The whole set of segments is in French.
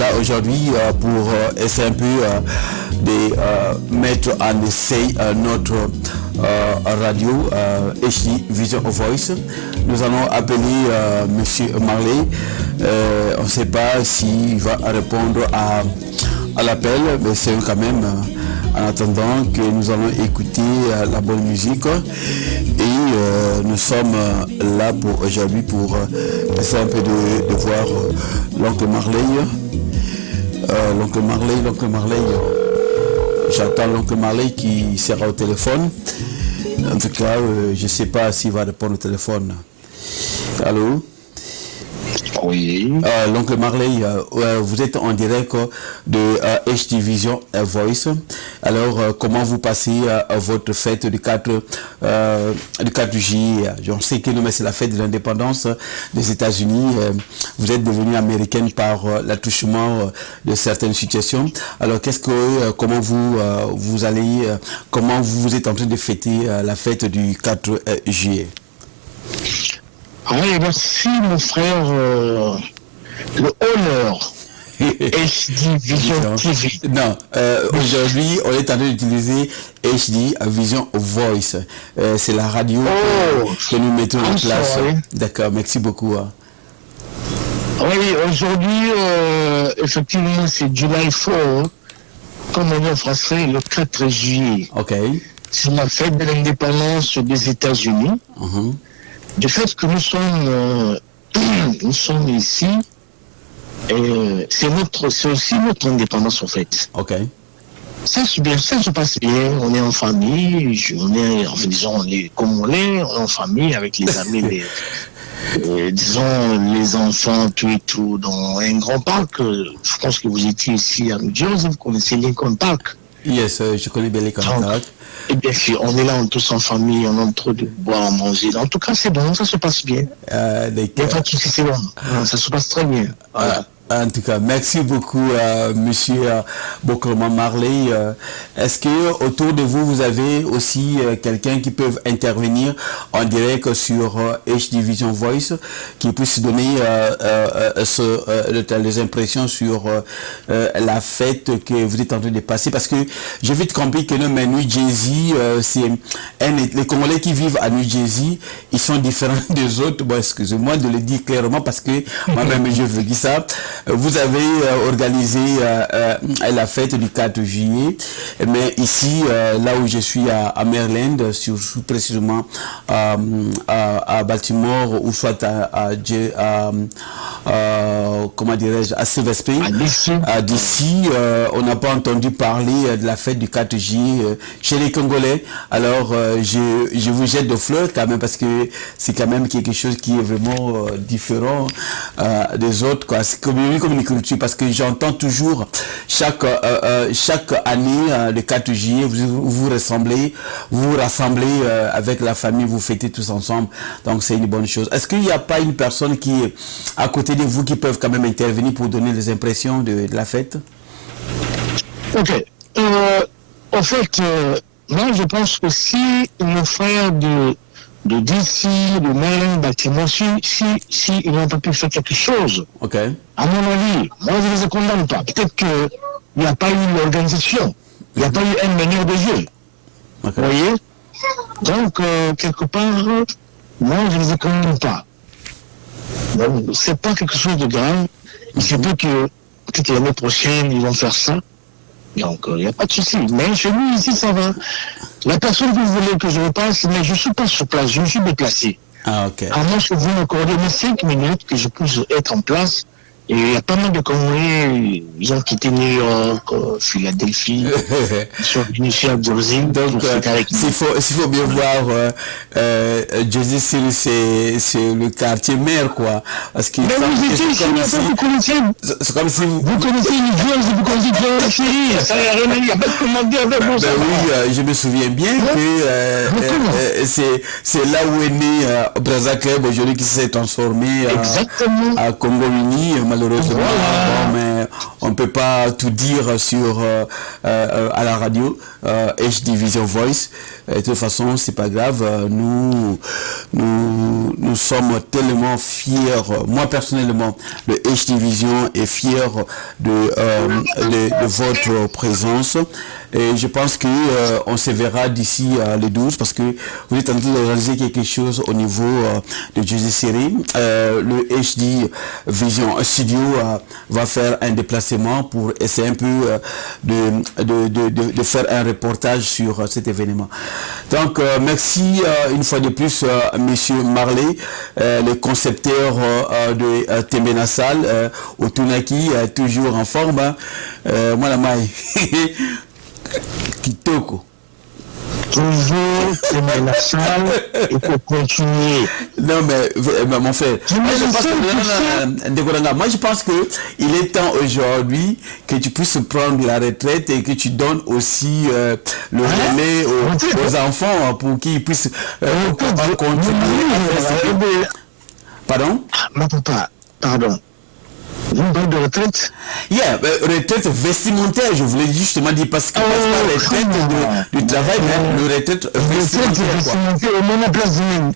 là aujourd'hui pour essayer un peu de mettre en essai notre radio HD Vision Voice. Nous allons appeler Monsieur Marley. On ne sait pas s'il va répondre à l'appel, mais c'est quand même en attendant que nous allons écouter la bonne musique. Et nous sommes là pour aujourd'hui pour essayer un peu de voir l'oncle Marley. L'oncle Marley. J'attends l'oncle Marley qui sera au téléphone. En tout cas, je ne sais pas s'il va répondre au téléphone. Allô? Oui. L'oncle Marley, vous êtes en direct de HD Vision Voice. Alors, comment vous passez votre fête du 4 juillet? Je sais que c'est la fête de l'indépendance des États-Unis. Vous êtes devenue américaine par l'attouchement de certaines situations. Alors, comment vous êtes en train de fêter la fête du 4 juillet? Oui, merci mon frère. Le honneur HD Vision TV. Non, aujourd'hui, on est en train d'utiliser HD Vision Voice. C'est la radio que nous mettons en place. D'accord, merci beaucoup. Oui, aujourd'hui, effectivement, c'est July 4, comme on dit en français, le 4 juillet. Ok. C'est la fête de l'indépendance des États-Unis. Du fait que nous sommes ici, c'est aussi notre indépendance en fait. Ok. Ça se passe bien, on est en famille, on est comme on est en famille avec les amis, les enfants, tout et tout, dans un grand parc. Je pense que vous étiez ici à New Jersey, vous connaissez Lincoln Park. Yes, je connais bien Lincoln Park. Et bien sûr, on est là, on est tous en famille, on est en train de boire, manger. En tout cas, c'est bon, ça se passe bien. Il n'y a pas de souci, c'est bon. Ça se passe très bien. Voilà. En tout cas, merci beaucoup, Monsieur Bokroma Marley. Est-ce que autour de vous, vous avez aussi quelqu'un qui peut intervenir en direct sur HD Vision Voice, qui puisse donner les impressions sur la fête que vous êtes en train de passer? Parce que j'ai vite compris que New Jersey, les Congolais qui vivent à New Jersey, ils sont différents des autres. Bon, excusez-moi de le dire clairement parce que moi-même je veux dire ça. Vous avez organisé la fête du 4 juillet, mais ici, là où je suis à Maryland, précisément à Baltimore, ou soit comment dirais-je, à Sylvester, d'ici, on n'a pas entendu parler de la fête du 4 juillet chez les Congolais. Alors, je vous jette de fleurs quand même, parce que c'est quand même quelque chose qui est vraiment différent des autres, quoi. C'est comme une culture, parce que j'entends toujours chaque année, le 4 juillet, vous rassemblez avec la famille, vous fêtez tous ensemble, donc c'est une bonne chose. Est-ce qu'il n'y a pas une personne qui est à côté de vous qui peuvent quand même intervenir pour donner les impressions de la fête? Ok. En fait, moi je pense que si nos frères de DC, de Maryland, Baltimore, si ils n'ont pas pu faire quelque chose, okay, à mon avis, moi je ne les condamne pas. Peut-être qu'il n'y a pas eu l'organisation, il n'y a pas eu un meneur de jeu. Okay. Vous voyez? Donc, quelque part, moi je ne les condamne pas. Donc, c'est pas quelque chose de grave. Il se peut que peut-être l'année prochaine, ils vont faire ça. Donc, il n'y a pas de souci. Mais chez nous, ici, ça va. La personne que vous voulez que je repasse, mais je ne suis pas sur place, je me suis déplacé. Ah, ok. À moins que vous m'accordez 5 minutes que je puisse être en place. Et il y a pas mal de Congolais, ils ont quitté New York, Philadelphie, ils sont venus ici à Jersey. Donc, s'il faut bien voir, Jersey, c'est le quartier mère, quoi. Parce que mais vous étiez ici, vous connaissez. C'est comme si vous connaissez New Jersey, vous connaissez Jersey, ça n'a rien à dire, il n'y a pas de commentaire avec moi. Oui, je me souviens bien que c'est là où est né Brazza Club aujourd'hui qui s'est transformé à Congo Uni, malheureusement. Bon, mais on ne peut pas tout dire sur à la radio, HD Vision Voice. De toute façon, c'est pas grave. Nous sommes tellement fiers. Moi personnellement, le HD Vision est fier de votre présence. Et je pense que on se verra d'ici les 12 parce que vous êtes en train de réaliser quelque chose au niveau de Jersey City. Le HD Vision Studio va faire un déplacement pour essayer un peu de faire un reportage sur cet événement. Donc merci une fois de plus Monsieur Marley, le concepteur de Tembenasal, Otunaki, toujours en forme. Moi la maille. Kitoko. Toujours aimer la salle et pour continuer. Non mais mon frère, moi je pense que il est temps aujourd'hui que tu puisses prendre la retraite et que tu donnes aussi le relais aux enfants pour qu'ils puissent continuer. Pardon? Mon papa, pardon. Vous me parlez de retraite? Retraite vestimentaire, je voulais justement dire parce que pas retraite du travail, mais le retraite vestimentaire. Au moment place du même.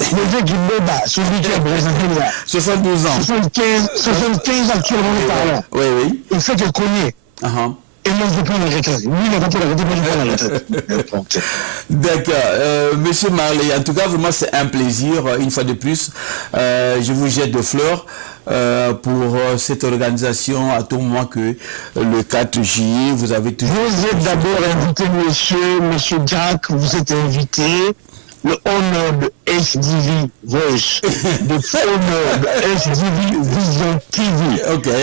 Le vieux qui boba, celui qui a présenté là. 72 ans. 75 actuellement parlant. Oui. Il fait que connaît. Et moi, je prends la retraite. Lui, il n'a pas pris la retraite, moi, je prends la retraite. D'accord. Monsieur Marley, en tout cas, vraiment, c'est un plaisir. Une fois de plus, je vous jette de fleurs pour cette organisation à tout moment que le 4 juillet, vous avez toujours... Vous êtes d'abord invité, monsieur Jack, vous êtes invité. Le honneur de HDV Voice, le honneur de HDV Vision TV.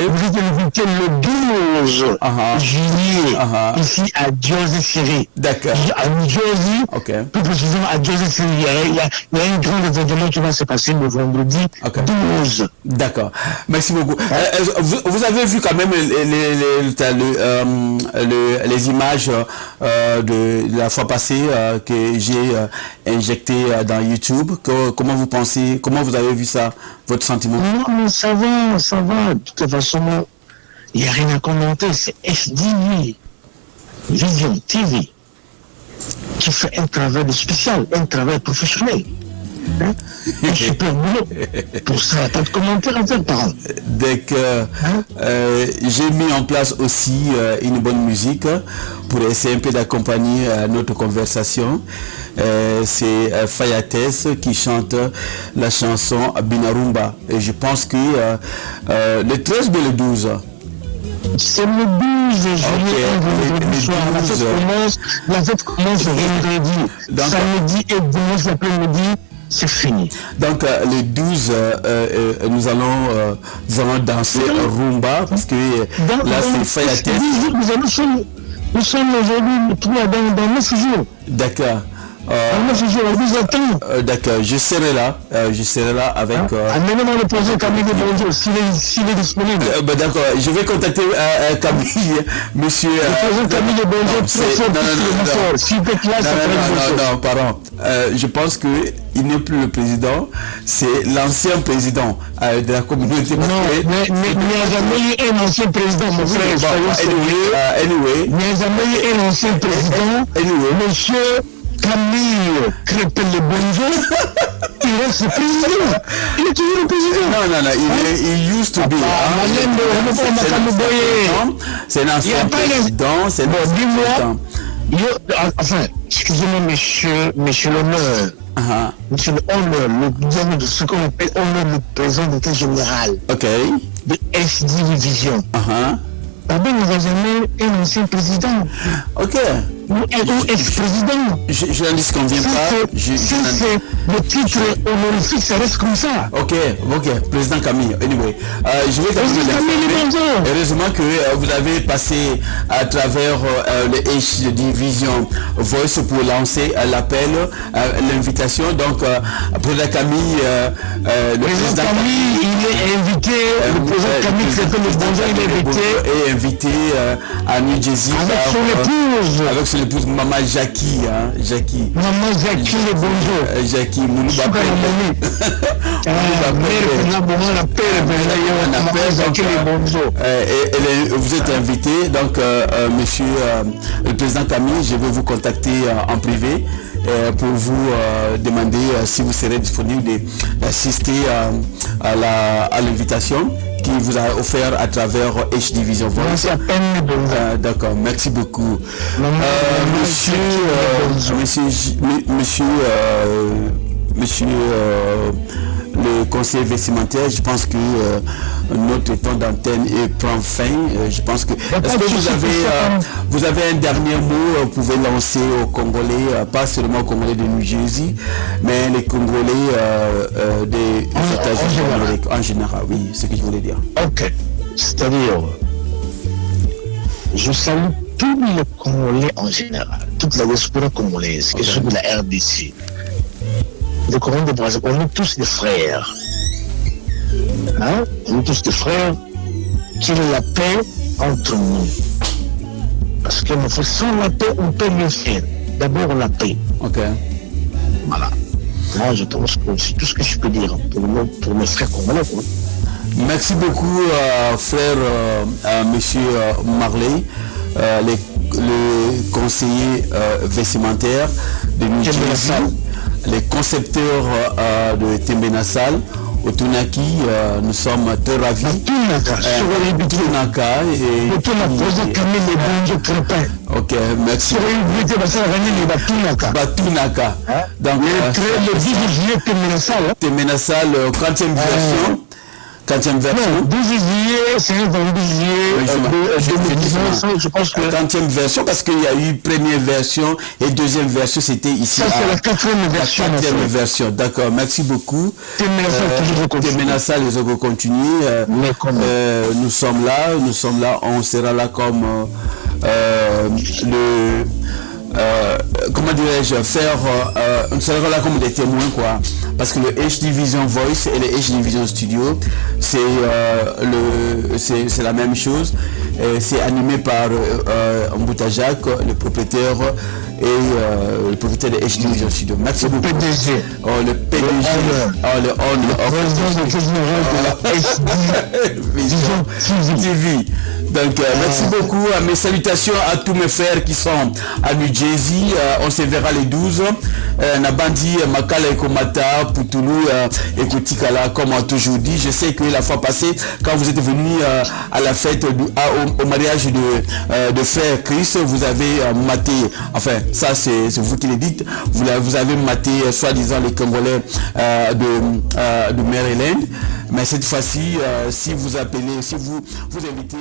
Vous êtes invité le 12 juillet ici à Jersey City. D'accord. À New Jersey, plus précisément à Jersey City. Il y a un grand événement qui va se passer le vendredi 12. D'accord. Merci beaucoup. Vous avez vu quand même les images de la fois passée que j'ai injecté dans YouTube. Comment vous pensez, comment vous avez vu ça, votre sentiment? Non, mais ça va. De toute façon, il n'y a rien à commenter. C'est HDV Vision TV qui fait un travail spécial, un travail professionnel. Un super boulot. Pour ça, il n'y a pas de commentaire à faire, par exemple. J'ai mis en place aussi une bonne musique pour essayer un peu d'accompagner notre conversation. C'est Fayates qui chante la chanson Binarumba. Et je pense que le 13 ou le 12. C'est le 12 juillet, la fête commence vendredi. Samedi et dimanche l'après-midi, c'est fini. Donc le 12, nous allons danser rumba parce que là c'est Fayates. Nous sommes aujourd'hui dans 9 jours. D'accord. D'accord, je serai là avec... Amenez-moi le projet Camille Bonjour, s'il est disponible. D'accord, je vais contacter Camille, monsieur... Le projet Camille Bonjour, non, pardon. Je pense qu'il n'est plus le président, c'est l'ancien président de la communauté. Non, mais il n'y a jamais eu un ancien président, mon frère. Anyway. Il n'y a jamais eu un ancien président. Monsieur Camille Crépel le Bonjour, il reste président. Il est toujours le président. Non, il used to be. C'est un ancien président, c'est président. Enfin, excusez-moi, monsieur l'honneur. Monsieur l'honneur, de ce qu'on appelle honneur le président d'État général. De HDV Vision. D'abord, nous avons jamais un ancien président. Ou ex-président. Je n'en dis qu'on vient pas. C'est le titre honorifique, ça reste comme ça. Ok, président Camille. Anyway, je vais heureusement que vous avez passé à travers le HD Vision Voice pour lancer l'appel, l'invitation. Donc, président Camille, le président Camille, il est invité. Le président Camille, c'est le bonjour, il est invité. Et invité à New Jersey avec son épouse. son épouse Maman Jackie, hein, Jackie. Maman Jackie, le bonjour. Jackie, Mounou Bapé. Vous êtes invité, donc monsieur le président Camille, je vais vous contacter en privé pour vous demander si vous serez disponible d'assister à l'invitation qui vous a offert à travers H Division Voice. D'accord, merci beaucoup. Monsieur le conseiller vestimentaire, je pense que notre temps d'antenne prend fin. Je pense que. Est-ce que vous avez un dernier mot vous pouvez lancer aux Congolais, pas seulement aux Congolais de New Jersey, mais les Congolais des États-Unis en général. Oui, c'est ce que je voulais dire. Ok. C'est-à-dire, je salue tous les Congolais en général, toute la diaspora congolaise, et ceux de la RDC. Les Congolais de Brésil, on est tous des frères. Hein? On est tous des frères qui ont la paix entre nous. Parce que sans la paix, on peut mieux faire. D'abord la paix. Ok. Voilà. Moi, je pense que c'est tout ce que je peux dire pour mes frères congolais. Merci beaucoup, frère monsieur Marley, le conseiller vestimentaire de New Jersey, les concepteurs de Tembenasal, au Tunaki, nous sommes très ravis. Ok, merci. Batunaka. Donc, le 10 juillet, Tembenasal, 40e version. 40e version. 12 juillet, c'est le 22 juillet 2019, je pense que... 40e version, parce qu'il y a eu première version et deuxième version, c'était ici. Ça, c'est la 4e version. La 4e version, d'accord, merci beaucoup. Temenasa, les autres continuent. Nous sommes là, on sera là comme comment dirais-je, on sera là comme des témoins, quoi. Parce que le H Division Voice et le H Division Studio, c'est la même chose. C'est animé par Mbouta Jacques, le propriétaire et le propriétaire de H Division Studio. Merci beaucoup. PDG. Le PDG. Le H TV. Donc merci beaucoup. Mes salutations à tous mes frères qui sont à New Jersey. On se verra les 12. Nabandi Makala et Komata, Poutoulou et Koutikala, comme on a toujours dit. Je sais que la fois passée, quand vous êtes venu à la fête, au mariage de frère Chris, vous avez maté, enfin ça c'est vous qui le dites, vous avez maté soi-disant les Congolais de Maryland. Mais cette fois-ci, si vous appelez, si vous invitez